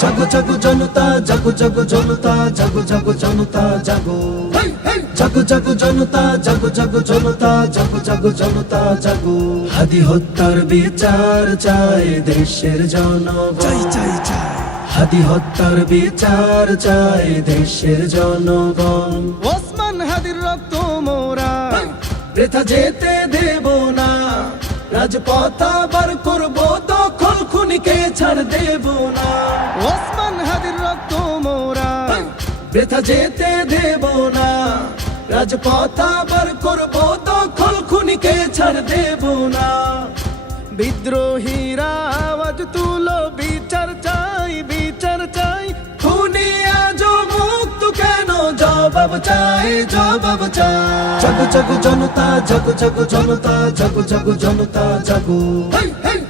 জাগো জাগো জনতা, জাগো জাগো জনতা, জাগো জাগো জনতা জাগো। জাগো জাগো জনতা, জাগো জাগো জনতা, জাগো জাগো জনতা জাগো। হাদি হত্যার বিচার চায় দেশের জনগণ, হাদি হত্যার বিচার চায় দেশের জনগণ। ওসমান হাদির রক্ত মোরা বৃথা যেতে দেব না, রাজপথ আবার করবো দখল, খুনিকে ছাড় দেব না। ওসমান হাদির রক্ত মোরা বৃথা যেতে দেব না, রাজপথ আবার করবো দখল, খুনিকে ছাড় দেব না। বিদ্রোহীরা আওয়াজ তুলো, বিচার চাই, বিচার চাই। খুনি আজ মুক্ত কেন, জবাব চাই, জবাব চাই। জাগো জাগো জনতা, জাগো জাগো জনতা, জাগো জাগো জনতা জাগো।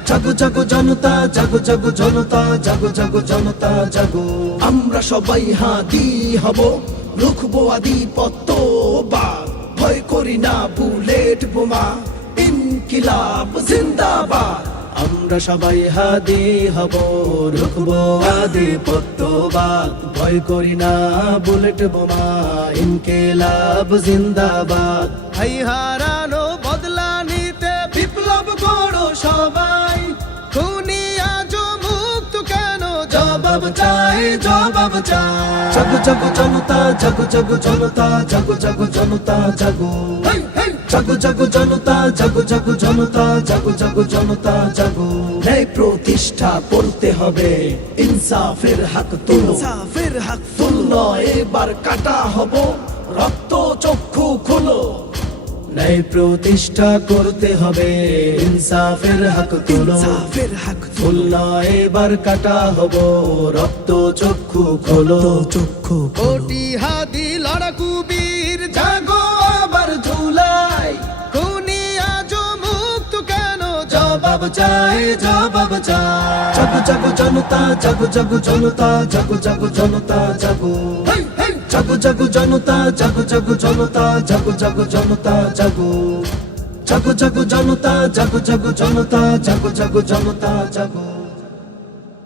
জাগো জাগো জনতা, জাগো জাগো জনতা, জাগো জাগো জনতা জাগো। আমরা সবাই হাদি হব, রুখবো আধিপত্যবাদ। ভয় করি না বুলেট বোমা, ইনকিলাব জিন্দাবাদ। আমরা সবাই হাদি হব, রুখবো আধিপত্যবাদ। ভয় করি না বুলেট বোমা, ইনকিলাব জিন্দাবাদ। ভাই হারানো বদলা নিতে বিপ্লব করো সবাই, খুনি আজ মুক্ত কেন, জবাব চাই, জবাব চাই। জাগো জাগো জনতা, জাগো জাগো জনতা, জাগো জাগো জনতা জাগো। জাগো জাগো জনতা, জাগো জাগো জনতা, জাগো জাগো জনতা জাগো। ন্যায় প্রতিষ্ঠা করতে হবে, ইনসাফের হক তুলো, ইনসাফের হক তুলো। এবার কাটা হব, রক্ত চক্ষু খুলো। ন্যায় প্রতিষ্ঠা করতে হবে, ইনসাফের হক তুলো, ইনসাফের হক তুলো। এবার কাটা হব, রক্ত চক্ষু খোলো, চক্ষু কোটি হাদি লড়াকু বীর জাগো আবার ঝুলাই। খুনি আজ মুক্ত কেন, জবাব চাই, জবাব চাই। জাগো জাগো জনতা, জাগো জাগো জনতা, জাগো জাগো জনতা জাগো। জাগো জাগো জনতা, জাগো জাগো জনতা, জাগো জাগো জনতা জাগো। জাগো জাগো জনতা, জাগো জাগো জনতা, জাগো জাগো জনতা জাগো।